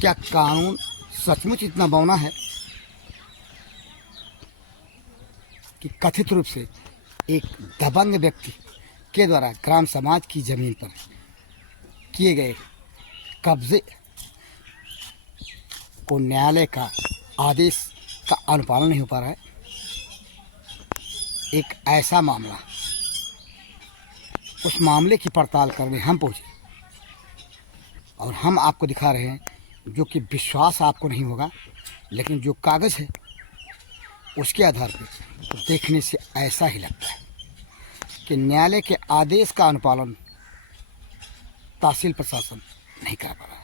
क्या कानून सचमुच इतना बौना है कि कथित रूप से एक दबंग व्यक्ति के द्वारा ग्राम समाज की जमीन पर किए गए कब्जे को न्यायालय का आदेश का अनुपालन नहीं हो पा रहा है। एक ऐसा मामला, उस मामले की पड़ताल करने हम पहुंचे और हम आपको दिखा रहे हैं, जो कि विश्वास आपको नहीं होगा, लेकिन जो कागज़ है उसके आधार पर तो देखने से ऐसा ही लगता है कि न्यायालय के आदेश का अनुपालन तहसील प्रशासन नहीं कर पा रहा है।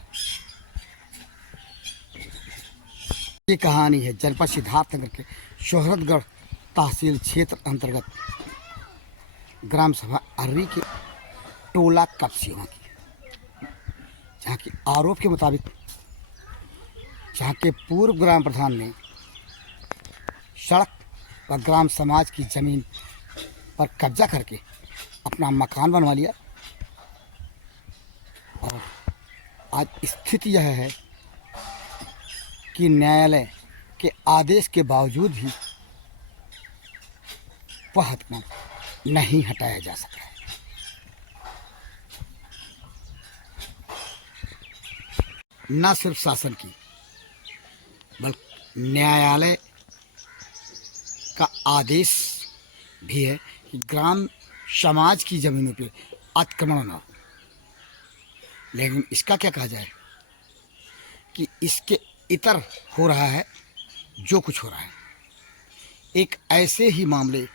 ये कहानी है जनपद सिद्धार्थनगर के शोहरतगढ़ तहसील क्षेत्र अंतर्गत ग्राम सभा अर्री के टोला कपसियों की, जहाँ की आरोप के मुताबिक जहाँ के पूर्व ग्राम प्रधान ने सड़क व ग्राम समाज की ज़मीन पर कब्जा करके अपना मकान बनवा लिया। और आज स्थिति यह है कि न्यायालय के आदेश के बावजूद भी वह अतिक्रमण नहीं हटाया जा सका है। न सिर्फ शासन की बल्कि न्यायालय का आदेश भी है कि ग्राम समाज की ज़मीनों पे अतिक्रमण न हो। लेकिन इसका क्या कहा जाए कि इसके इतर हो रहा है जो कुछ हो रहा है। एक ऐसे ही मामले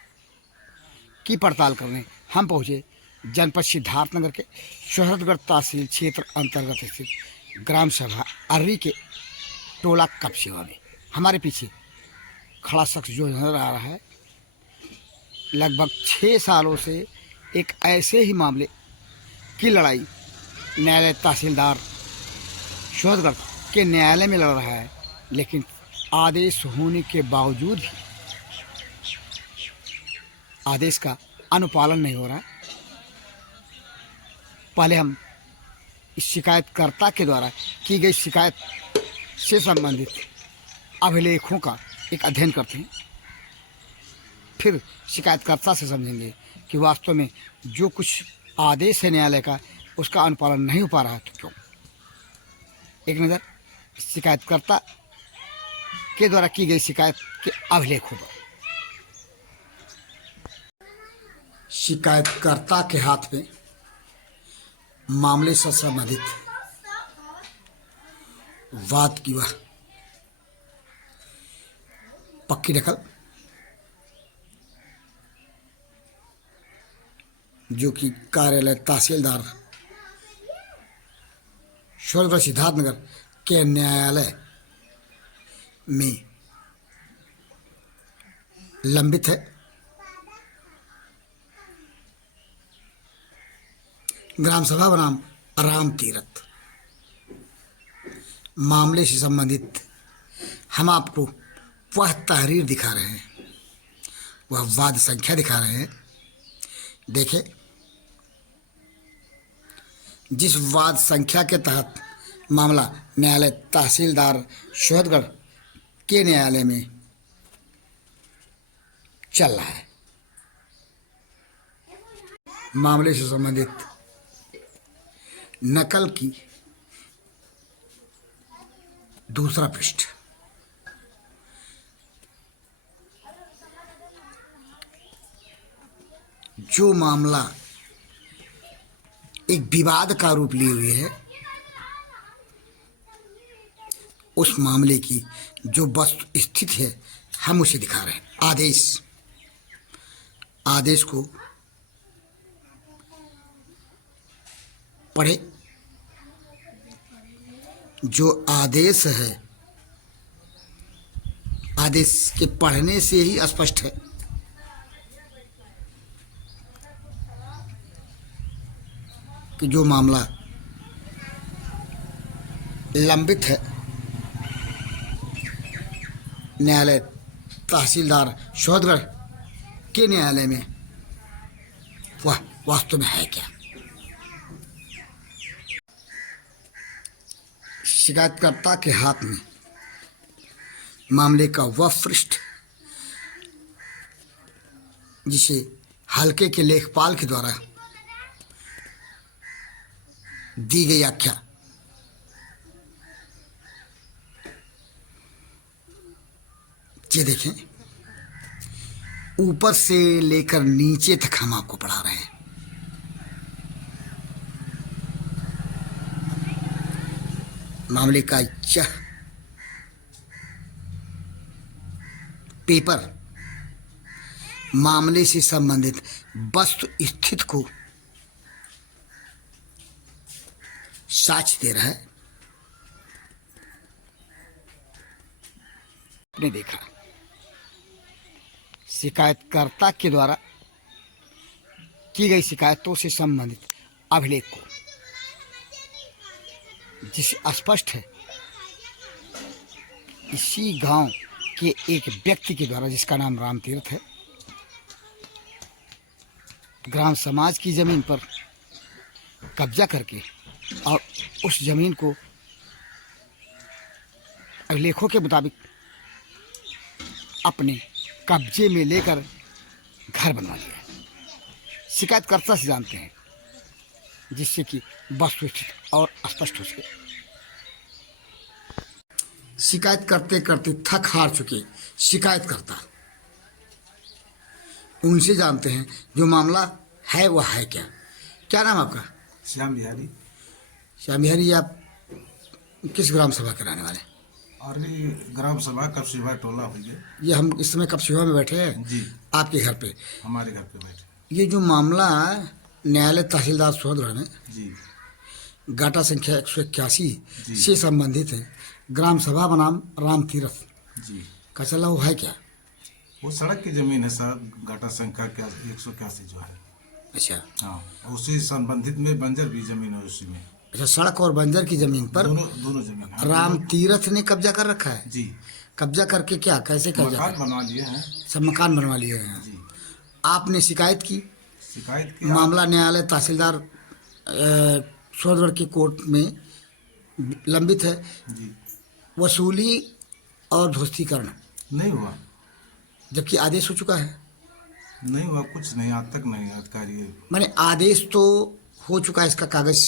की पड़ताल करने हम पहुँचे जनपद सिद्धार्थनगर के शोहरतगढ़ तहसील क्षेत्र अंतर्गत स्थित ग्राम सभा अर्री के टोला कपसिया में। हमारे पीछे खड़ा शख्स जो नजर आ रहा है, लगभग 6 सालों से एक ऐसे ही मामले की लड़ाई न्यायालय तहसीलदार शोहरतगढ़ के न्यायालय में लड़ रहा है। लेकिन आदेश होने के बावजूद भी आदेश का अनुपालन नहीं हो रहा है। पहले हम इस शिकायतकर्ता के द्वारा की गई शिकायत से संबंधित अभिलेखों का एक अध्ययन करते हैं, फिर शिकायतकर्ता से समझेंगे कि वास्तव में जो कुछ आदेश है न्यायालय का उसका अनुपालन नहीं हो पा रहा है तो क्यों। एक नज़र शिकायतकर्ता के द्वारा की गई शिकायत के अभिलेखों पर। शिकायतकर्ता के हाथ में मामले से संबंधित वाद की वह पक्की नकल, जो कि कार्यालय तहसीलदार शोहरतगढ़ सिद्धार्थनगर के न्यायालय में लंबित है। ग्राम सभा बनाम राम तीरथ मामले से संबंधित हम आपको वह तहरीर दिखा रहे हैं, वह वाद संख्या दिखा रहे हैं। देखें, जिस वाद संख्या के तहत मामला न्यायालय तहसीलदार शोहरतगढ़ के न्यायालय में चल रहा है, मामले से संबंधित नकल की दूसरा पृष्ठ। जो मामला एक विवाद का रूप लिए हुए है, उस मामले की जो वस्तु स्थिति है हम उसे दिखा रहे हैं। आदेश को पढ़े। जो आदेश है, आदेश के पढ़ने से ही स्पष्ट है कि जो मामला लंबित है न्यायालय तहसीलदार शोहरतगढ़ के न्यायालय में, वह वास्तव में है क्या। शिकायतकर्ता के हाथ में मामले का वह पृष्ठ जिसे हल्के के लेखपाल के द्वारा दी गई आख्या ये देखें, ऊपर से लेकर नीचे तक हम आपको पढ़ा रहे हैं। मामले का यह पेपर मामले से संबंधित वस्तु स्थिति को साक्ष्य दे रहा है। आपने देखा शिकायतकर्ता के द्वारा की गई शिकायतों से संबंधित अभिलेख को, जिसे स्पष्ट है इसी गांव के एक व्यक्ति के द्वारा, जिसका नाम रामतीर्थ है, ग्राम समाज की जमीन पर कब्जा करके और उस जमीन को अभिलेखों के मुताबिक अपने कब्जे में लेकर घर बनवा लिया है। शिकायतकर्ता से जानते हैं, जिससे कि वस्तुस्थिति और स्पष्ट हो सके। शिकायत करते करते थक हार चुके शिकायतकर्ता उनसे जानते हैं जो मामला है वह है क्या। क्या नाम आपका? श्याम बिहारी। श्याम बिहारी, आप किस ग्राम सभा के रहने वाले? अरे ग्राम सभा कपसिवा टोला हुई है। ये हम इस समय कपसिवा में बैठे हैं जी, आपके घर पे। हमारे घर पे बैठे। ये जो मामला न्यायालय तहसीलदार सोहदगढ़ में जी, गाटा संख्या 181 जी। से संबंधित है। ग्राम सभा बनाम रामतीर्थ जी, का चला वो है क्या? वो सड़क की जमीन है सर, घाटा संख्या 181 जो है। अच्छा हाँ, उसी संबंधित में बंजर भी जमीन है उसी में। अच्छा, सड़क और बंजर की जमीन पर दोनों जमीन है। रामतीर्थ ने कब्जा कर रखा है। जी, कब्जा करके क्या, कैसे कब्जा मकान कर? बनवा लिए हैं। सब मकान बनवा लिए हैं। जी, आपने शिकायत की, शिकायत की। मामला न्यायालय तहसीलदार सोहदगढ़ की कोर्ट में लंबित है। जी, वसूली और ध्वस्तीकरण नहीं हुआ। जबकि आदेश हो चुका है। नहीं हुआ, कुछ नहीं, आज तक नहीं अधिकारी। मैंने आदेश तो हो चुका है, इसका कागज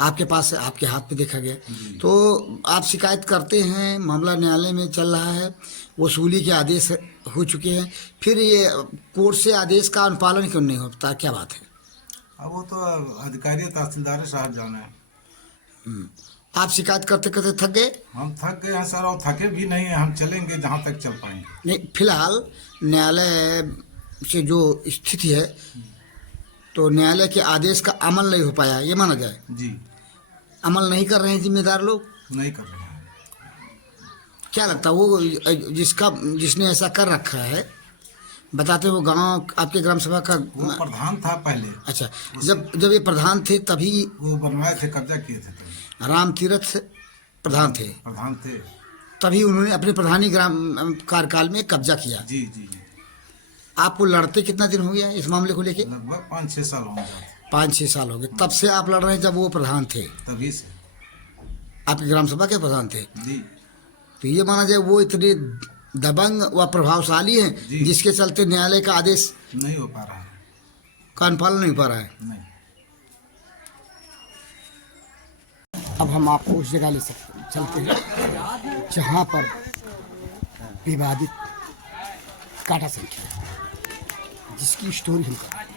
आपके पास है, आपके हाथ पे देखा गया। तो आप शिकायत करते हैं, मामला न्यायालय में चल रहा है, वसूली के आदेश हो चुके हैं, फिर ये कोर्ट से आदेश का अनुपालन क्यों नहीं होता? क्या बात है? अब वो तो अधिकारी तहसीलदार साहब जाना है। आप शिकायत करते करते थक गए? हम थक गए हैं सर, और थके भी नहीं हैं। हम चलेंगे जहाँ तक चल पाएंगे। नहीं, फिलहाल न्यायालय से जो स्थिति है, तो न्यायालय के आदेश का अमल नहीं हो पाया, ये माना जाए। जी, अमल नहीं कर रहे हैं जिम्मेदार लोग। नहीं कर रहे हैं। क्या लगता है वो जिसने ऐसा कर रखा है, बताते वो गांव आपके ग्राम सभा का वो प्रधान था पहले। अच्छा, जब ये प्रधान थे तभी वो बनवाए थे, कब्जा किए थे तभी। रामतीर्थ प्रधान थे, तभी उन्होंने अपने प्रधानी ग्राम कार्यकाल में कब्जा किया। जी जी जी। आपको लड़ते कितना दिन हो गया इस मामले को लेके? लगभग 5-6 साल हो गए। 5-6 साल हो गए। तब से आप लड़ रहे हैं जब वो प्रधान थे? तभी से। आपके ग्राम सभा के प्रधान थे? जी। तो ये माना जाए वो इतने दबंग व प्रभावशाली हैं जिसके चलते न्यायालय का आदेश नहीं हो पा रहा है, का अनुपालन नहीं हो पा रहा है। नहीं। अब हम आपको उस जगह ले सकते चलते हैं जहाँ पर विवादित काटा संख्या, जिसकी स्टोरी हम कर रहे हैं।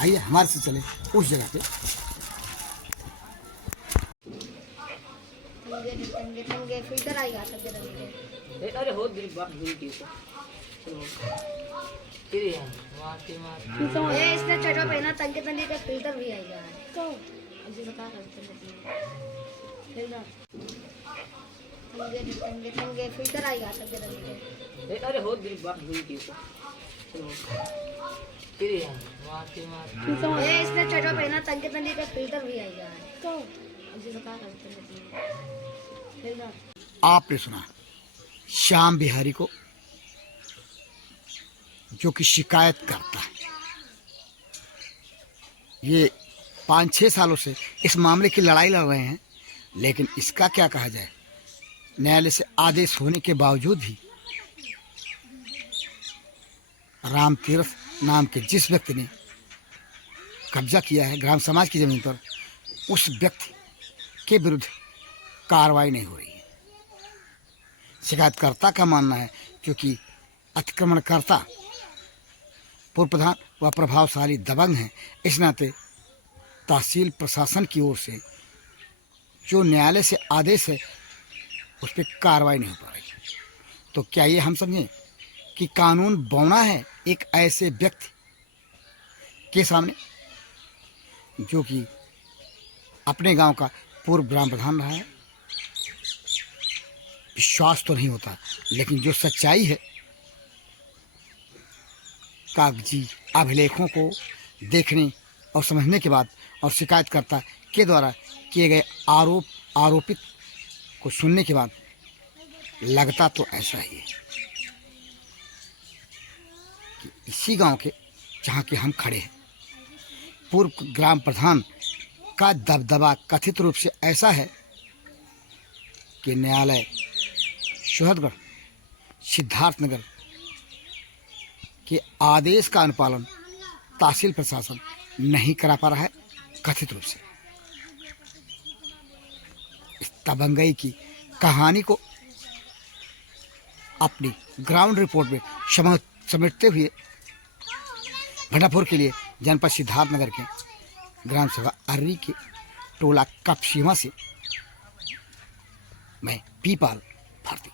आइए हमारे से चले उस जगह पे। फिल्टर आएगा सब जगह। अरे हो दिल बात बुरी की तो चलो फिर यार मार ये इसने चटो पहना, तंगे तंगे का फिल्टर भी आएगा। तो ऐसे बता करते फिल्टर तंगे तंगे फिल्टर आएगा सब जगह। अरे हो दिल बात बुरी की तो चलो फिर यार मार ये इसने चटो पहना, तंगे तंगे का फिल्टर भी आएगा। तो ऐसे बता करते फिल्टर। आपने सुना श्याम बिहारी को, जो कि शिकायत करता है। ये 5-6 सालों से इस मामले की लड़ाई लड़ रहे हैं लेकिन इसका क्या कहा जाए, न्यायालय से आदेश होने के बावजूद भी राम तीर्थ नाम के जिस व्यक्ति ने कब्जा किया है ग्राम समाज की जमीन पर, उस व्यक्ति के विरुद्ध कार्रवाई नहीं हो रही है। शिकायतकर्ता का मानना है क्योंकि अतिक्रमणकर्ता पूर्व प्रधान व प्रभावशाली दबंग हैं, इस नाते तहसील प्रशासन की ओर से जो न्यायालय से आदेश है उस पर कार्रवाई नहीं हो पा रही। तो क्या ये हम समझें कि कानून बौना है एक ऐसे व्यक्ति के सामने जो कि अपने गांव का पूर्व ग्राम प्रधान रहा है? विश्वास तो नहीं होता, लेकिन जो सच्चाई है कागजी अभिलेखों को देखने और समझने के बाद और शिकायतकर्ता के द्वारा किए गए आरोपित को सुनने के बाद लगता तो ऐसा ही है कि इसी गांव के जहां के हम खड़े हैं, पूर्व ग्राम प्रधान का दबदबा कथित रूप से ऐसा है कि न्यायालय शोहदगढ़ सिद्धार्थनगर के आदेश का अनुपालन तहसील प्रशासन नहीं करा पा रहा है कथित रूप से। इस दबंगई की कहानी को अपनी ग्राउंड रिपोर्ट में समेटते हुए भंडापुर के लिए जनपद सिद्धार्थनगर के ग्राम सभा अर्री के टोला कपसीमा से मैं पीपाल भारती।